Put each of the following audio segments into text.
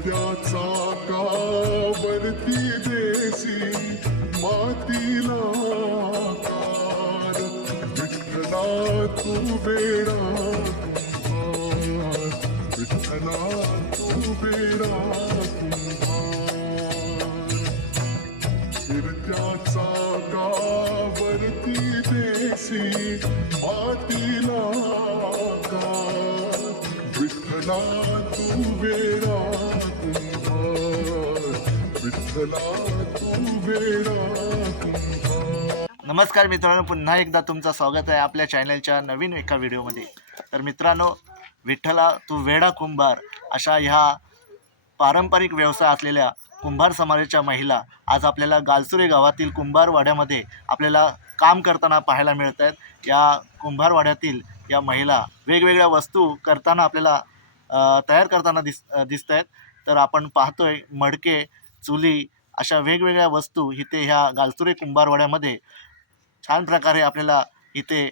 फिरत्याचा कावरती देसी मातीला विठ्ठला तू बेडा विठ्ठला तू बेडा कुंभार फिरत्याचा गावरती देसी मातीला विठ्ठला तू बेडा नमस्कार मित्रांनो पुन्हा एकदा तुमचं स्वागत आहे आपल्या चॅनलच्या नवीन एका व्हिडिओमध्ये. तर मित्रांनो विठ्ठला तू वेडा कुंभार अशा ह्या पारंपरिक व्यवसाय असलेल्या कुंभार समाजाच्या महिला आज आपल्याला गालसुरे गावातील कुंभारवाड्यामध्ये आपल्याला काम करताना पाहायला मिळत आहेत. या कुंभारवाड्यातील या महिला वेगवेगळ्या वस्तू करताना आपल्याला तयार करताना दिस दिसत आहेत. तर आपण पाहतोय मडके चुली अशा वेगवेगळ्या वस्तू इथे ह्या गालतुरे कुंभारवाड्यामध्ये छान प्रकारे आपल्याला इथे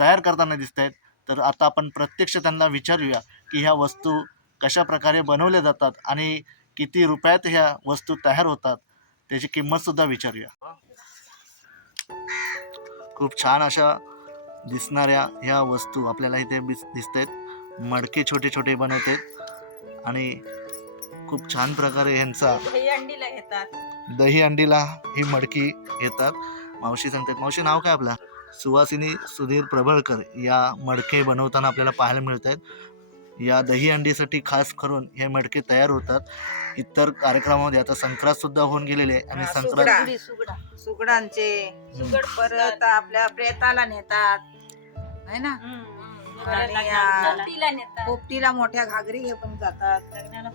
तयार करताना दिसत आहेत तर आता आपण प्रत्यक्ष त्यांना विचारूया की ह्या वस्तू कशा प्रकारे बनवल्या जातात आणि किती रुपयात ह्या वस्तू तयार होतात त्याची किंमतसुद्धा विचारूया. खूप छान अशा दिसणाऱ्या ह्या वस्तू आपल्याला इथे दिस दिसत आहेत मडके छोटे छोटे बनवत आहेत आणि खूप छान प्रकारे ह्यांचा दही अंडीला घेतात दही अंडीला ही मडकी येतात. मावशी सांगतात मावशी नाव काय आपला? सुवासिनी सुधीर प्रबळकर या मडके बनवताना आपल्याला पाहायला मिळत आहेत या दही अंडीसाठी खास करून हे मडके तयार होतात. इतर कार्यक्रमामध्ये आता संक्रांत सुद्धा होऊन गेलेले आहे आणि संक्रांत सुगडा. सुगडा सुगडांचे. सुगड परत आपल्या प्रेताला नेतात. है ना? आणि या- पोपटीला नेतात. पोपटीला मोठ्या घागरी घेऊन जातात. लग्नाला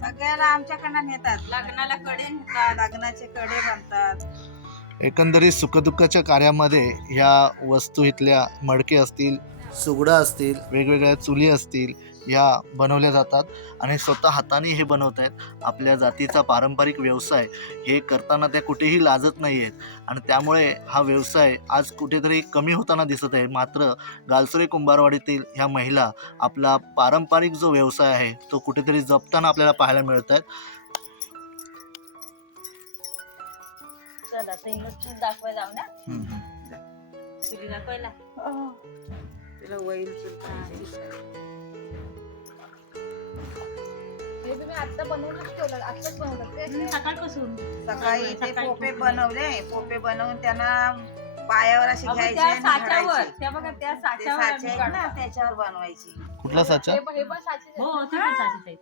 सगळ्याला आमच्याकडनं नेतात. लग्नाला कडे नेतात. लग्नाचे कडे बांधतात एकंदरीत सुखदुःखाच्या कार्यामध्ये ह्या वस्तू इथल्या मडके असतील सुगडा असतील वेगवेगळ्या चुली असतील ह्या बनवल्या जातात आणि स्वतः हाताने हे बनवत आहेत. आपल्या जातीचा पारंपरिक व्यवसाय हे करताना त्या कुठेही लाजत नाही आहेत आणि त्यामुळे हा व्यवसाय आज कुठेतरी कमी होताना दिसत आहे. मात्र गालसरे कुंभारवाडीतील ह्या महिला आपला पारंपरिक जो व्यवसाय आहे तो कुठेतरी जपताना आपल्याला पाहायला मिळत आहेत. चला ते चूल दाखवायला लाव ना. चुली दाखवायला. तिला वैल चूल सकाळपासून सकाळी ते पोपे. बनवले पोपे बनवून त्यांना पायावर असे अगं, घ्यायचे त्या आणि साच्यावर भरायचे. त्या बघा त्या ते साच्यावर साचे आम्ही आहेत ना काढतो. त्याच्यावर बनवायची कुठला साचा हो ते पण साचेच आहेत.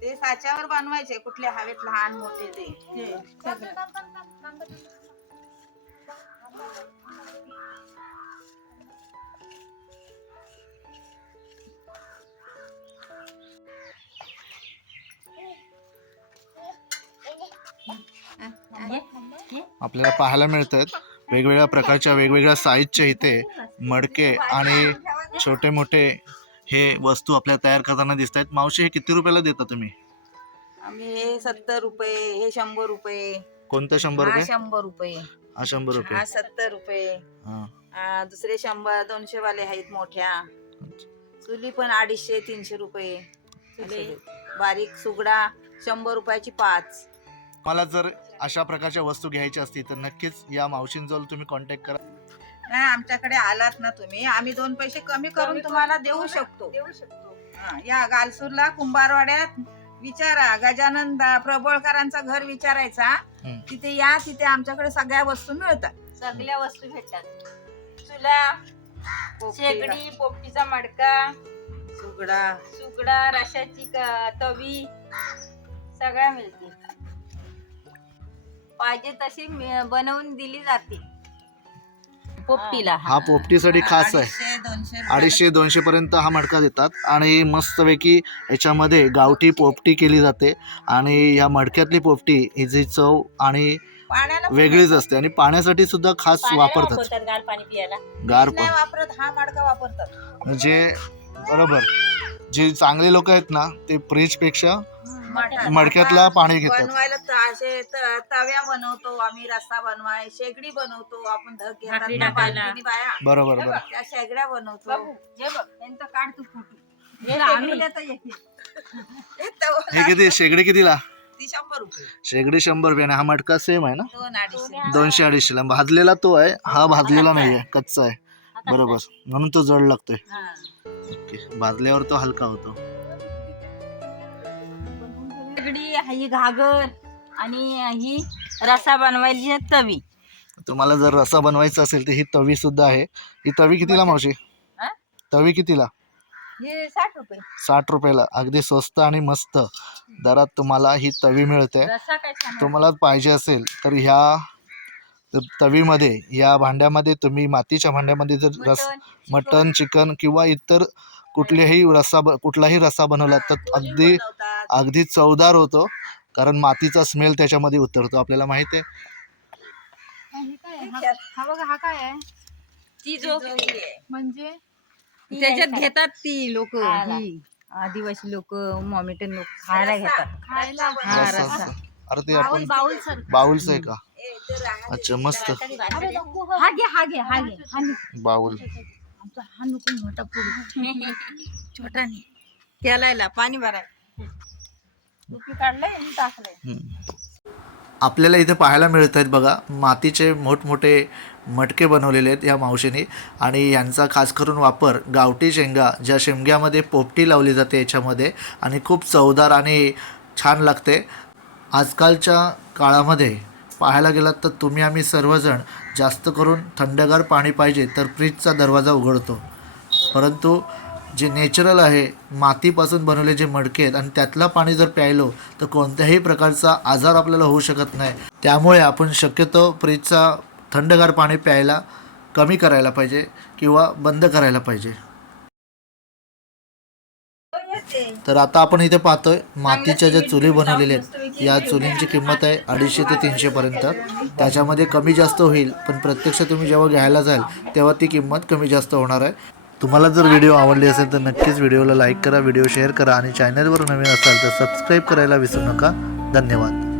ते साच्यावर बनवायचे कुठले हवेत लहान मोठे ते ते सगळं. घे, आपल्याला पाहायला मिळत आहेत वेगवेगळ्या प्रकारच्या वेगवेगळ्या साईजच्या इथे मडके आणि छोटे मोठे हे वस्तू आपल्याला तयार करताना दिसत आहेत. मावशी हे किती रुपयाला देता तुम्ही? आम्ही हे सत्तर रुपये हे शंभर रुपये. कोणतं शंभर हा रुपये? शंभर रुपये. हा शंभर रुपये. हा सत्तर रुपये. हा. आ, दुसरे शंभर दोनशे वाले आहेत मोठ्या. चुली पण अडीचशे तीनशे रुपये. चुली. बारीक सुगडा शंभर रुपयाची पाच. मला जर अशा प्रकारच्या वस्तू घ्यायच्या असतील तर नक्कीच या मावशींजवळ तुम्ही कॉन्टॅक्ट करा. नाही आमच्याकडे आलात ना तुम्ही. आम्ही दोन पैसे कमी करून तुम्हाला देऊ शकतो देऊ शकतो. हा, या गालसूरला कुंभारवाड्यात विचारा. गजानन दा- प्रबळकरांचं घर विचारायचा. हम्म. तिथे या तिथे आमच्याकडे सगळ्या वस्तू मिळतात. सगळ्या वस्तू भेटतात. चुला शेगडी पोपटीचा मडका सुगडा. सुकडा रशाची क- तवी सगळ्या मिळते पाहिजे तशी मि- बनवून दिली जाते. पोपटीला हा. पोपटीसाठी खास आहे. अडीचशे दोनशे अडीचशे दोनशे पर्यंत हा मडका देतात आणि मस्तपैकी याच्यामध्ये गावठी पोपटी केली जाते आणि या मडक्यातली पोपटी हिची चव आणि पाण्याला वेगळीच असते आणि पाण्यासाठी सुद्धा खास वापरतात. वापरतात गार पाणी पियाला. गार नाही वापरत हा मडका वापरतात. जे बरोबर. जे चांगले लोक आहेत ना ते फ्रीजपेक्षा मडका. मडक्यातला पाणी घेतात बनवायला त- असे त- तव्या बनवतो आम्ही रस्सा बनवाय शेगडी बनवतो आपण धग घेतात भाकरी ना टाकायला. बालदीनी बाया. बरोबर बरोबर. त्या शेगड्या बनवतो. हे बघ यांचं काढ तू फोटो. हे आम्ही. हे किती शेगडी कितीला? ती शंभर रुपये. शेगडी शंभर रुपये आणि हा मटका सेम आहे ना? दोन अडीचशे. दोनशे अडीचशेला भाजलेला तो आहे हा भाजलेला नाही आहे. कच्चा आहे. बरोबर. म्हणून तो जड लागतोय. ओके. भाजल्यावर तो हलका होतो. सगळी ही घागर आणि ही रसा बनवायची तवी. तुम्हाला जर रसा बनवायचा असेल तर ही तवी सुद्धा आहे. ही तवी कितीला मावशी? हा? तवी कितीला? हे साठ रुपये. साठ रुपयाला. अगदी स्वस्त आणि मस्त. दरात तुम्हाला ही तवी मिळते. रसा काय छान तुम्हाला पाहिजे असेल तर ह्या त- तवीमध्ये या भांड्यामध्ये तुम्ही मातीच्या भांड्यामध्ये जर रस मटण, मटन चिकन किंवा इतर कुठल्याही रसा ब- कुठलाही रसा बनवला तर अगदी. अगदी चवदार होतो. कारण मातीचा स्मेल त्याच्यामध्ये उतरतो आपल्याला माहिती आहे. हा बघा हा काय. म्हणजे त्याच्यात घेतात ती लोक. आदिवासी लोक मॉमेटन लोक खायला घेतात. खायला हा रस्सा. अरे ते आपण बाउल सर बाउलच आहे का. अच्छा मस्त. हा घे हा घे हा घे. बाउल आमचा हा नको मोठा छोटा नाही. त्याला पाणी भराय काढलंय टाकलंय. आपल्याला इथे पाहायला मिळत आहेत बघा मातीचे मोठमोठे मटके बनवलेले आहेत या मावशीने. आणि यांचा खास करून वापर गावठी शेंगा ज्या शेंग्यामध्ये पोपटी लावली जाते याच्यामध्ये आणि खूप चवदार आणि छान लागते. आजकालच्या काळामध्ये पाहायला गेलात तर तुम्ही आम्ही सर्वजण जास्त करून थंडगार पाणी पाहिजे तर फ्रीजचा दरवाजा उघडतो. परंतु जे नेचरल आहे मातीपासून बनवले जे मडके आहेत आणि त्यातलं पाणी जर प्यायलो तर कोणत्याही प्रकारचा आजार आपल्याला होऊ शकत नाही. त्यामुळे आपण शक्यतो फ्रीजचा थंडगार पाणी प्यायला कमी करायला पाहिजे किंवा बंद करायला पाहिजे. तर आता आपण इथे पाहतोय मातीच्या ज्या चुली बनवलेल्या आहेत या चुलींची किंमत आहे अडीचशे ते तीनशे पर्यंत. त्याच्यामध्ये कमी जास्त होईल पण प्रत्यक्ष तुम्ही जेव्हा घ्यायला जाल तेव्हा ती किंमत कमी जास्त होणार आहे. तुम्हाला जर व्हिडिओ आवडली असेल तर नक्कीच व्हिडिओला लाईक करा व्हिडिओ शेअर करा आणि चॅनलवर नवीन असाल तर सबस्क्राईब करायला विसरू नका. धन्यवाद.